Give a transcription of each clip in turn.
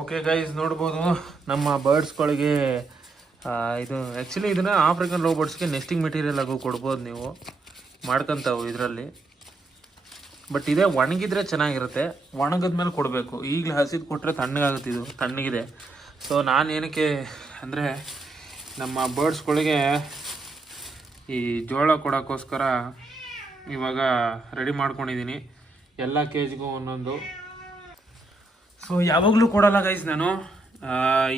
Okay guys ನೋಡ್ಬೋದು. ನಮ್ಮ ಬರ್ಡ್ಸ್ಗಳಿಗೆ ಇದು ಆ್ಯಕ್ಚುಲಿ ಇದನ್ನು ಆಫ್ರಿಕನ್ ರೋಬೋಟ್ಸ್ಗೆ ನೆಸ್ಟಿಂಗ್ ಮೆಟೀರಿಯಲ್ ಆಗೋ ಕೊಡ್ಬೋದು ನೀವು. ಮಾಡ್ಕೊತಾವು ಇದರಲ್ಲಿ. ಬಟ್ ಇದೇ ಒಣಗಿದ್ರೆ ಚೆನ್ನಾಗಿರುತ್ತೆ. ಒಣಗಿದ್ಮೇಲೆ ಕೊಡಬೇಕು. ಈಗಲೇ ಹಸಿದು ಕೊಟ್ಟರೆ ತಣ್ಣಗಾಗುತ್ತೆ ಇದು, ತಣ್ಣಗಿದೆ. ಸೊ ನಾನು ಏನಕ್ಕೆ ಅಂದರೆ, ನಮ್ಮ ಬರ್ಡ್ಸ್ಗಳಿಗೆ ಈ ಜೋಳ ಕೊಡೋಕ್ಕೋಸ್ಕರ ಇವಾಗ ರೆಡಿ ಮಾಡ್ಕೊಂಡಿದ್ದೀನಿ ಎಲ್ಲ ಕೆ ಜಿಗೂ ಒಂದೊಂದು. ಸೊ ಯಾವಾಗಲೂ ಕೊಡಲ್ಲ ಗೈಸ್ ನಾನು.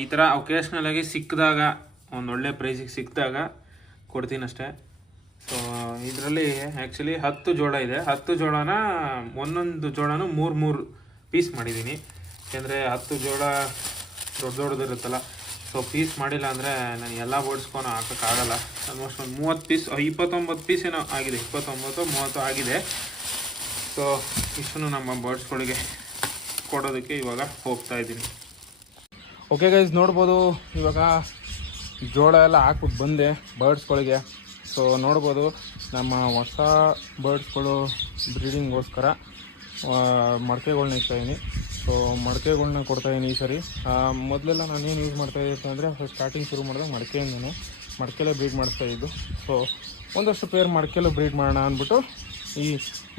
ಈ ಥರ ಒಕೇಶ್ನಲ್ ಆಗಿ ಸಿಕ್ಕಿದಾಗ ಒಂದೊಳ್ಳೆ ಪ್ರೈಸಿಗೆ ಸಿಕ್ಕಿದಾಗ ಕೊಡ್ತೀನಿ ಅಷ್ಟೇ. ಸೊ ಇದರಲ್ಲಿ ಆ್ಯಕ್ಚುಲಿ ಹತ್ತು ಜೋಳ ಇದೆ. ಹತ್ತು ಜೋಡನ ಒಂದೊಂದು ಜೋಳನೂ ಮೂರು ಮೂರು ಪೀಸ್ ಮಾಡಿದ್ದೀನಿ. ಯಾಕೆಂದರೆ ಹತ್ತು ಜೋಳ ದೊಡ್ಡ ದೊಡ್ಡದಿರುತ್ತಲ್ಲ ಸೊ ಪೀಸ್ ಮಾಡಿಲ್ಲ ಅಂದರೆ ನಾನು ಎಲ್ಲ ಬೋಡ್ಸ್ಕೊಂಡು ಹಾಕೋಕ್ಕಾಗಲ್ಲ ಆಲ್ಮೋಸ್ಟ್ ಒಂದು ಮೂವತ್ತು ಪೀಸ್ ಇಪ್ಪತ್ತೊಂಬತ್ತು ಪೀಸ್ ಏನೋ ಆಗಿದೆ. ಇಪ್ಪತ್ತೊಂಬತ್ತು, ಮೂವತ್ತು ಆಗಿದೆ. ಸೊ ಇಷ್ಟು ನಮ್ಮ ಬರ್ಡ್ಸ್ಗಳಿಗೆ ಕೊಡೋದಕ್ಕೆ ಇವಾಗ ಹೋಗ್ತಾ ಇದ್ದೀನಿ. ಓಕೆ ಗೈಸ್ ನೋಡ್ಬೋದು. ಇವಾಗ ಜೋಳ ಎಲ್ಲ ಹಾಕ್ಬಿಟ್ಟು ಬಂದೆ ಬರ್ಡ್ಸ್ಗಳಿಗೆ ಸೊ ನೋಡ್ಬೋದು ನಮ್ಮ ಹೊಸ ಬರ್ಡ್ಸ್ಗಳು ಬ್ರೀಡಿಂಗ್ಗೋಸ್ಕರ ಮಡಕೆಗಳ್ನ ಇಡ್ತಾಯಿದ್ದೀನಿ ಸೊ ಮಡಕೆಗಳ್ನ ಕೊಡ್ತಾಯಿದ್ದೀನಿ ಈ ಸರಿ. ಮೊದಲೆಲ್ಲ ನಾನೇನು ಯೂಸ್ ಮಾಡ್ತಾಯಿದ್ದೆ ಅಂದರೆ ಸ್ಟಾರ್ಟಿಂಗ್ ಶುರು ಮಾಡಿದಾಗ ಮಡಕೆಯಿಂದನೇ ಮಡಕೆಲೇ ಬ್ರೀಡ್ ಮಾಡಿಸ್ತಾ ಇದ್ದು. ಸೊ ಒಂದಷ್ಟು ಪೇರ್ ಮಡಕೆಲ್ಲೂ ಬ್ರೀಡ್ ಮಾಡೋಣ ಅಂದ್ಬಿಟ್ಟು ಈ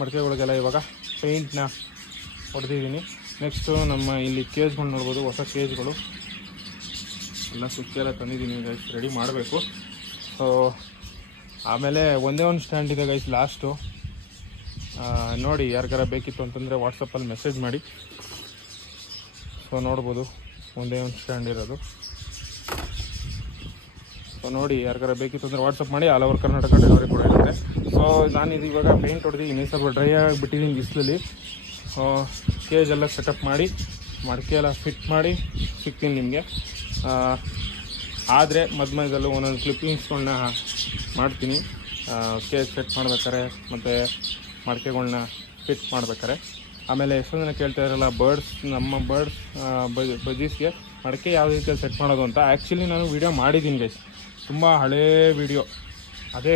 ಮಡಕೆಗಳಿಗೆಲ್ಲ ಇವಾಗ ಪೇಂಟ್ನ ಹೊಡೆದಿದ್ದೀನಿ. ನೆಕ್ಸ್ಟು ನಮ್ಮ ಇಲ್ಲಿ ಕೇಜ್ಗಳು ನೋಡ್ಬೋದು, ಹೊಸ ಕೇಜ್ಗಳು ಎಲ್ಲ ಸುಕ್ಕೆಲ್ಲ ತಂದಿದ್ದೀನಿ ಗೈಸ್ ರೆಡಿ ಮಾಡಬೇಕು. ಸೊ ಆಮೇಲೆ ಒಂದೇ ಒಂದು ಸ್ಟ್ಯಾಂಡ್ ಇದೆ ಗೈಸ್ ಲಾಸ್ಟು ನೋಡಿ ಯಾರಿಗಾರ ಬೇಕಿತ್ತು ಅಂತಂದರೆ ವಾಟ್ಸಪ್ಪಲ್ಲಿ ಮೆಸೇಜ್ ಮಾಡಿ. ಸೊ ನೋಡ್ಬೋದು, ಒಂದೇ ಒಂದು ಸ್ಟ್ಯಾಂಡ್ ಇರೋದು. ಸೊ ನೋಡಿ ಯಾರಿಗಾರ ಬೇಕಿತ್ತು ಅಂದರೆ ವಾಟ್ಸಪ್ ಮಾಡಿ ಆಲ್ ಓವರ್ ಕರ್ನಾಟಕ ಡೆಲಿವರಿ ಕೂಡ ಇರುತ್ತೆ. ಸೊ ನಾನು ಇದು ಇವಾಗ ಪೇಂಟ್ ಹೊಡೆದಿದ್ದೀನಿ ಸ್ವಲ್ಪ ಡ್ರೈ ಆಗಿಬಿಟ್ಟಿದ್ದೀನಿ ಬಿಸಿಲಲ್ಲಿ. ಕೇಜ್ ಎಲ್ಲ ಸೆಟಪ್ ಮಾಡಿ, ಮಡಿಕೆ ಎಲ್ಲ ಫಿಟ್ ಮಾಡಿ ಸಿಗ್ತೀನಿ ನಿಮಗೆ. ಆದರೆ ಮಧ್ಯ ಮಧ್ಯದಲ್ಲೂ ಒಂದೊಂದು ಕ್ಲಿಪ್ಪಿಂಗ್ಸ್ಗಳನ್ನ ಮಾಡ್ತೀನಿ. ಕೇಜ್ ಸೆಟ್ ಮಾಡ್ಬೇಕಾರೆ ಮತ್ತು ಮಡಕೆಗಳ್ನ ಫಿಟ್ ಮಾಡ್ಬೇಕಾರೆ ಆಮೇಲೆ ಎಷ್ಟೊಂದು ಜನ ಕೇಳ್ತಾ ಇರಲ್ಲ ಬರ್ಡ್ಸ್ ನಮ್ಮ ಬರ್ಡ್ಸ್ ಬಜೀಸ್ಗೆ ಮಡಿಕೆ ಯಾವ ರೀತಿಯಲ್ಲಿ ಸೆಟ್ ಮಾಡೋದು ಅಂತ. ಆ್ಯಕ್ಚುಲಿ ನಾನು ವೀಡಿಯೋ ಮಾಡಿದ್ದೀನಿ ಗೈಸ್ ತುಂಬ ಹಳೇ ವಿಡಿಯೋ ಅದೇ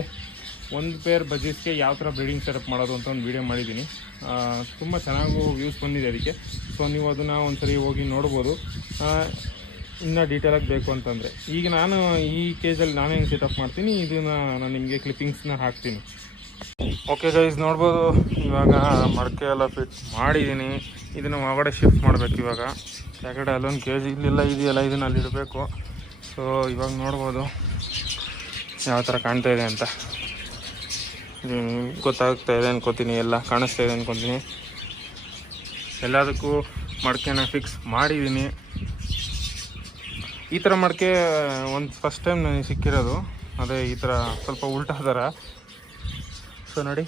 ಒಂದು ಪೇರ್ ಬಜೀಸ್ಗೆ ಯಾವ ಥರ ಬ್ರೀಡಿಂಗ್ ಸೆಟಪ್ ಮಾಡೋದು ಅಂತ ಒಂದು ವೀಡಿಯೋ ಮಾಡಿದ್ದೀನಿ. ತುಂಬ ಚೆನ್ನಾಗೂ ವ್ಯೂಸ್ ಬಂದಿದೆ ಅದಕ್ಕೆ. ಸೊ ನೀವು ಅದನ್ನು ಒಂದ್ಸರಿ ಹೋಗಿ ನೋಡ್ಬೋದು. ಇನ್ನೂ ಡೀಟೇಲಾಗಿ ಬೇಕು ಅಂತಂದರೆ. ಈಗ ನಾನು ಈ ಕೇಜಲ್ಲಿ ನಾನೇನು ಸೆಟಪ್ ಮಾಡ್ತೀನಿ. ಇದನ್ನು ನಾನು ನಿಮಗೆ ಕ್ಲಿಪ್ಪಿಂಗ್ಸ್ನ ಹಾಕ್ತೀನಿ. ಓಕೆ ಗೈಸ್ ನೋಡ್ಬೋದು. ಇವಾಗ ಮಡಕೆ ಎಲ್ಲ ಫಿಟ್ ಮಾಡಿದ್ದೀನಿ. ಇದನ್ನು ಒಳಗಡೆ ಶಿಫ್ಟ್ ಮಾಡಬೇಕು ಇವಾಗ. ಯಾಕಡೆ ಅಲ್ಲೊಂದು ಕೆ ಜಿ ಇಲ್ಲೆಲ್ಲ, ಇದೆಯಲ್ಲ, ಇದನ್ನು ಅಲ್ಲಿ ಇಡಬೇಕು. ಸೊ ಇವಾಗ ನೋಡ್ಬೋದು. ಯಾವ ಥರ ಕಾಣ್ತಾ ಇದೆ ಅಂತ. ಗೊತ್ತಾಗ್ತಾ ಇದೆ ಅನ್ಕೋತೀನಿ, ಎಲ್ಲ ಕಾಣಿಸ್ತಾ ಇದೆ ಅನ್ಕೊತೀನಿ. ಎಲ್ಲದಕ್ಕೂ ಮಡಕೆನ ಫಿಕ್ಸ್ ಮಾಡಿದ್ದೀನಿ. ಈ ಥರ ಮಡಕೆ, ಒಂದು ಫಸ್ಟ್ ಟೈಮ್ ನನಗೆ ಸಿಕ್ಕಿರೋದು. ಅದೇ ಈ ಥರ ಸ್ವಲ್ಪ ಉಲ್ಟಾ ಥರ. ಸೊ ನೋಡಿ,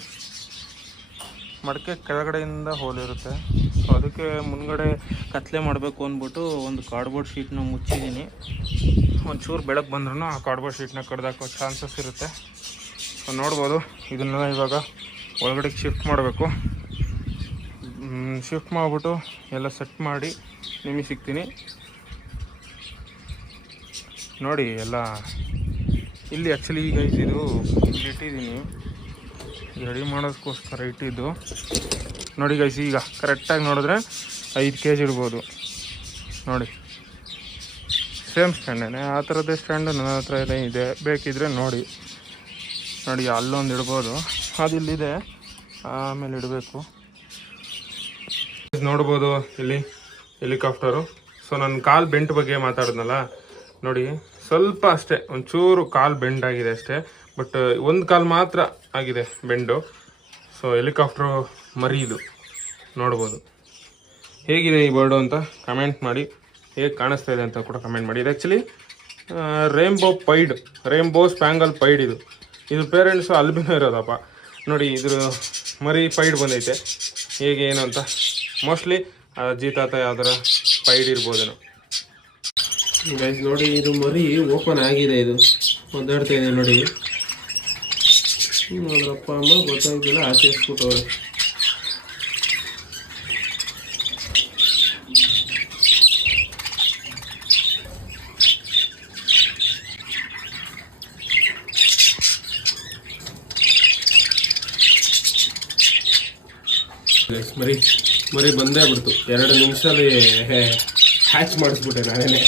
ಮಡಕೆ ಕೆಳಗಡೆಯಿಂದ ಹೋಲಿರುತ್ತೆ. ಸೊ ಅದಕ್ಕೆ ಮುಂದ್ಗಡೆ ಕತ್ಲೆ ಮಾಡಬೇಕು ಅಂದ್ಬಿಟ್ಟು ಒಂದು ಕಾರ್ಡ್ಬೋರ್ಡ್ ಶೀಟ್ನ ಮುಚ್ಚಿದ್ದೀನಿ. ಒಂಚೂರು ಬೆಳಗ್ಗೆ ಬಂದ್ರೂ ಆ ಕಾರ್ಡ್ಬೋರ್ಡ್ ಶೀಟ್ನ ಕಡ್ದಾಕೋ ಚಾನ್ಸಸ್ ಇರುತ್ತೆ. ಸೊ, ನೋಡ್ಬೋದು. ಇದನ್ನೆಲ್ಲ ಇವಾಗ ಒಳಗಡೆ ಶಿಫ್ಟ್ ಮಾಡಬೇಕು. ಶಿಫ್ಟ್ ಮಾಡಿಬಿಟ್ಟು ಎಲ್ಲ ಸೆಟ್ ಮಾಡಿ ನಿಮಗೆ ಸಿಗ್ತೀನಿ. ನೋಡಿ, ಎಲ್ಲ ಇಲ್ಲಿ ಆ್ಯಕ್ಚುಲಿ ಈಗ ಇದು ಇಲ್ಲಿ ಇಟ್ಟಿದ್ದೀನಿ ರೆಡಿ ಮಾಡೋದಕ್ಕೋಸ್ಕರ ಇಟ್ಟಿದ್ದು. ನೋಡಿ ಗೈಸ್ ಈಗ ಕರೆಕ್ಟಾಗಿ ನೋಡಿದ್ರೆ ಐದು ಕೆ ಜಿ ಇಡ್ಬೋದು ನೋಡಿ ಸೇಮ್ ಸ್ಟ್ಯಾಂಡೇ ಆ ಥರದ್ದೇ ಸ್ಟ್ಯಾಂಡು ನನ್ನ ಹತ್ರ ಎಲ್ಲ ಇದೆ. ಬೇಕಿದ್ರೆ ನೋಡಿ. ನೋಡಿ, ಅಲ್ಲೊಂದು ಇಡ್ಬೋದು. ಅದು ಇಲ್ಲಿದೆ. ಆಮೇಲೆ ಇಡಬೇಕು. ನೋಡ್ಬೋದು ಇಲ್ಲಿ ಹೆಲಿಕಾಪ್ಟರು. ಸೊ ನನ್ನ ಕಾಲು ಬೆಂಟ್ ಬಗ್ಗೆ ಮಾತಾಡಿದ್ನಲ್ಲ? ನೋಡಿ, ಸ್ವಲ್ಪ ಅಷ್ಟೇ, ಒಂಚೂರು ಕಾಲು ಬೆಂಡ್ ಆಗಿದೆ ಅಷ್ಟೇ. ಬಟ್ ಒಂದು ಕಾಲು ಮಾತ್ರ ಆಗಿದೆ ಬೆಂಡು. ಸೊ ಹೆಲಿಕಾಪ್ಟ್ರು ಮರಿ ಇದು ನೋಡ್ಬೋದು. ಹೇಗಿದೆ ಈ ಬರ್ಡು ಅಂತ ಕಮೆಂಟ್ ಮಾಡಿ. ಹೇಗೆ ಕಾಣಿಸ್ತಾ ಇದೆ ಅಂತ ಕೂಡ ಕಮೆಂಟ್ ಮಾಡಿ. ಇದು actually rainbow pied rainbow spangle pied ಇದು. ಇದು ಪೇರೆಂಟ್ಸು ಅಲ್ಬಿನೋ ಇರೋದಪ್ಪ. ನೋಡಿ ಇದ್ರ ಮರಿ ಪೈಡ್ ಬಂದೈತೆ. ಹೇಗೆ, ಏನು ಅಂತ. ಮೋಸ್ಟ್ಲಿ ಅಜ್ಜಿ, ತಾತ ಯಾವ್ದಾರ ಪೈಡ್ ಇರ್ಬೋದೇನೋ. ನೋಡಿ, ಇದು ಮರಿ ಓಪನ್ ಆಗಿದೆ ಇದು. ಒದ್ದಾಡ್ತಾ ಇದೆ ನೋಡಿ. ಅದರಪ್ಪ ಅಮ್ಮ ಗೊತ್ತಾಗ್ತಿಲ್ಲ ಆಚೆ ಮರಿ ಮರಿ ಬಂದೇ ಬಿಡ್ತು ಎರಡು ನಿಮಿಷದಲ್ಲಿ ಹ್ಯಾಚ್ ಮಾಡಿಸ್ಬಿಟ್ಟೆ ನಾನೇನೆ